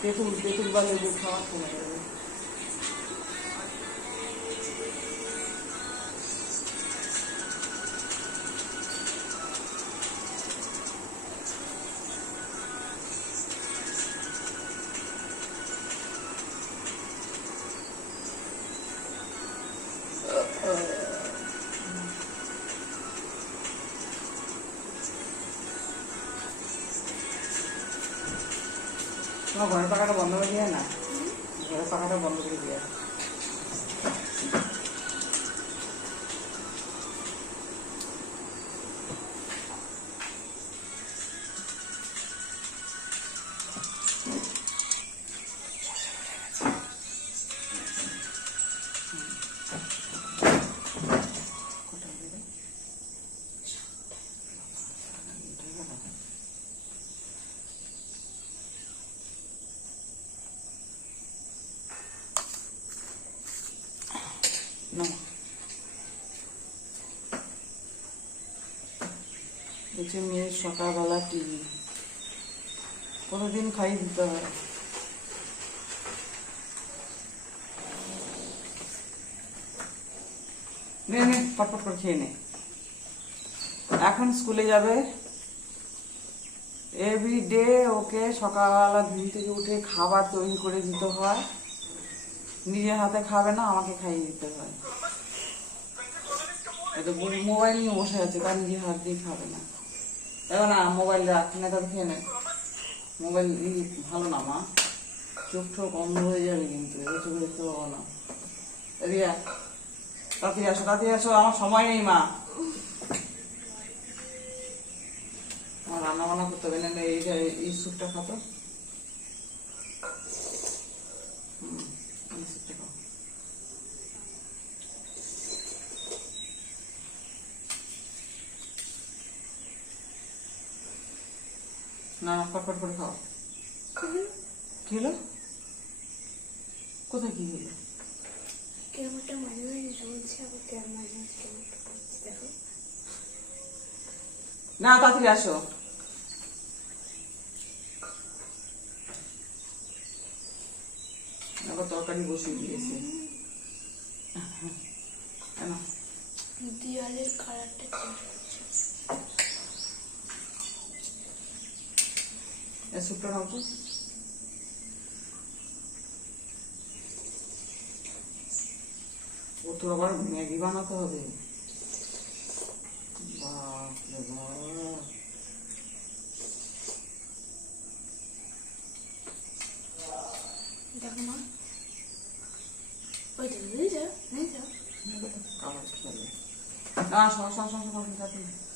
তেঁতুল তেঁতুল বা লেবু খাওয়া কমে যাবে। তোমার ঘরের পাখাটা বন্ধ করে দিয়ে না। ঘরের পাখাটা বন্ধ করে দিয়ে না দেখছি মেয়ের সকালবেলা টিভি। কোনোদিন খাইয়ে দিতে হয়। নে করে খেয়ে নে। এখন স্কুলে যাবে। এভরি ডে ওকে সকালবেলা ঘুম থেকে উঠে খাবার তৈরি করে দিতে হয়। নিজের হাতে খাবে না, আমাকে খাইয়ে দিতে হয়। মোবাইল নিয়ে বসে আছে, তার নিজের হাত দিয়ে খাবে না। এবার না, মোবাইল রাখ না তার খেয়ে নে মোবাইল ভালো না মা। চোখ টোক অন্ধ হয়ে যাবে কিন্তু এই চোখে দেখতে পাবো না। রিয়া তাড়াতাড়ি আসো তাতে আসো, আমার সময় নেই মা। আমার রান্না বান্না করতে হবে না এই স্যুপটা খাতো হুম, এই স্যুপটা খাও না ফটফট করে খাও। কি হলো কোথায় কি হলো কেমনটা মাঝে মাঝে চলছে আবার কেমন মাঝে মাঝে কেমনটা দেখো। না তাড়াতাড়ি আসো। আবার তরকারি বসিয়ে দিয়েছে। কেন? দেওয়ালের কালারটা চেঞ্জ করছে এ স্যুপটা নাও তো ও তো আবার ম্যাগি বানাতে হবে বাপরে বাপ দেখো মা ওই দেখো বুঝে যাও বুঝে যাও কালার খেলে না শোনো শোনো শোনো শোনো তাড়াতাড়ি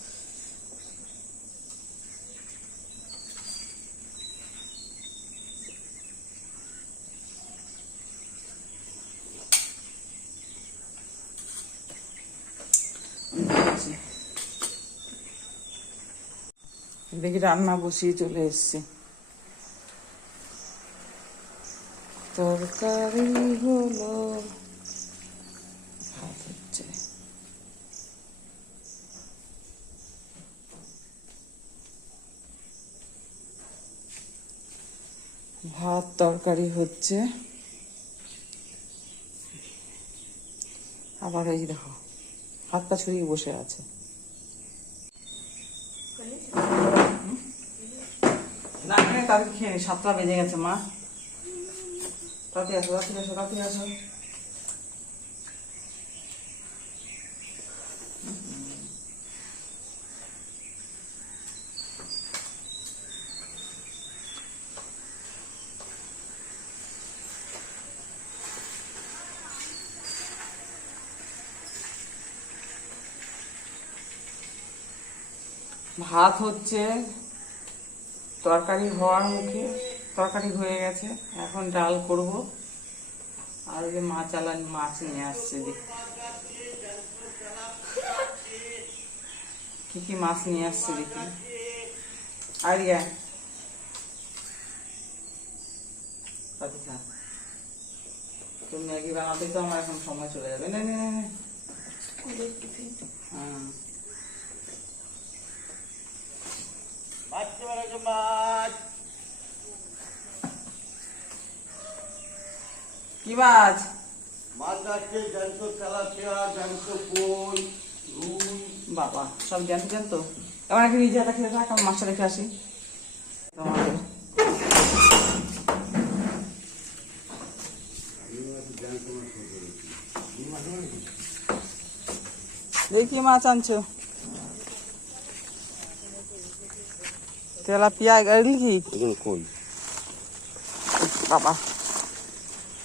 দেখি রান্না বসিয়ে চলে এসছে। তরকারি হলো ভাত ভাত তরকারি হচ্ছে। আবার এই দেখো, হাত পা ছড়িয়ে বসে আছে। সাতটা বেজে গেছে মা। তাতে আসো তাতে আসো তাতে আসো। ভাত হচ্ছে তরকারি হওয়ার মুখে তরকারি হয়ে গেছে। এখন ডাল করব। আর ওই যে মাছ আলান মাছ নিয়ে আসছে দেখ কি কি মাছ নিয়ে আসছে দেখি। আর ইয়া তুমি ম্যাগি বানাতে তো আমার এখন সময় চলে যাবে। না হ্যাঁ। মাছ। কি মাছ? মাছ আছে জ্যান্ত তেলাপিয়া জ্যান্ত কই রুই। বাবা সব জানতো এবার নাকি নিজে হাতে থাক আমি মাছটা রেখে আসি। তোমাদের। দেখি মাছ আনছো। তেলাপিয়া গাড়ি কি এগুলো কই? বাবা।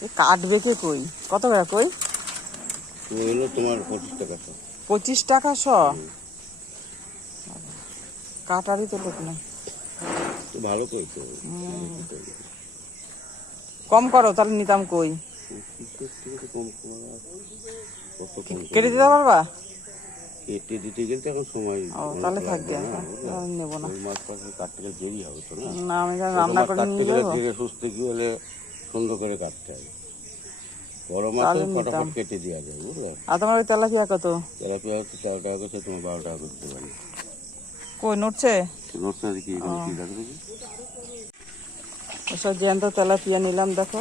এ কাটবে কে কই? কত করে কই? কই তোমার পঁচিশ টাকা পঁচিশ টাকা শ? কাটারই তো লোক না ভালো কই তো? কম করো তাহলে নিতাম কই। কেটে দিতে পারবা? কেটে দিতে গেলে তো এখন সময় ও তাহলে থাকবে আমি নেব না। মাছ পাশে কাটতে গেলে দেরি হবে তো না? না আমি রান্না করে নিয়ে গেলে ধীরে সুস্থে কি হলে সুন্দর করে কাটতে হবে। বড় মাছ ফটাফট কেটে দেওয়া যায় বুঝলে? আর তোমার ওই তেলাপিয়া কত? তেলাপিয়া হচ্ছে তেরো টাকা করে তোমার বারো টাকা করে দিতে পারি কই নড়ছে? কি? জ্যান্ত তেলাপিয়া নিলাম দেখো।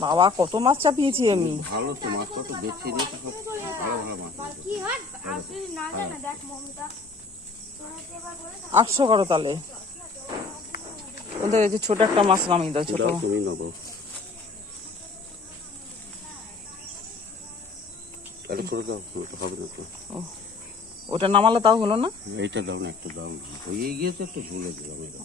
বাবা কত মাছ চাপিয়েছি আমি? ভালো তো মাছটা তো বেছে তো সব ভালো ভালো মাছ কি আর না জানা দেখ মমতা। তোরা তো করে আটশো করো তাহলে। ওদের যে ছোট একটা মাছ নামিয়ে দাও ছোট। তুমি নেব তাহলে করে দাও ওটা হবে না তো। ওটা নামালে তাও হলো না? এইটা দাও না একটু দাও হয়ে গিয়েছে একটু ঝুলে দিলাম এটা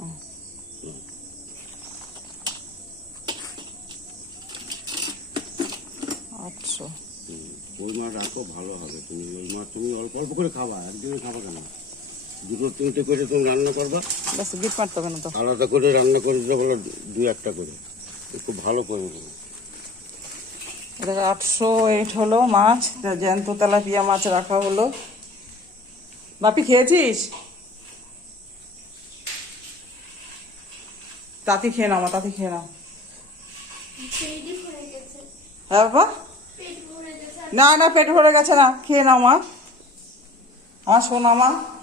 আটশো হুম, ওই মাছ রাখো ভালো হবে। তুমি ওই মাছ তুমি অল্প অল্প করে খাবা একদিনে খাবা কেন? দুটো তিনটে করে তুমি রান্না করবা। ব্যাস গিট মারতে হবে না তো? আলাদা করে রান্না করে দিতে বলো দুই একটা করে। খুব ভালো করে দেবো আটশো এইট হলো মাছ জ্যান্ত তেলাপিয়া মাছ রাখা হলো। বাপি খেয়েছিস? তাতি খেয়ে নাও মা তাতি খেয়ে নাও। হ্যাঁ বাবা? না না পেট ভরে গেছে না। খেয়ে নাও মা। আমার সোনা মা।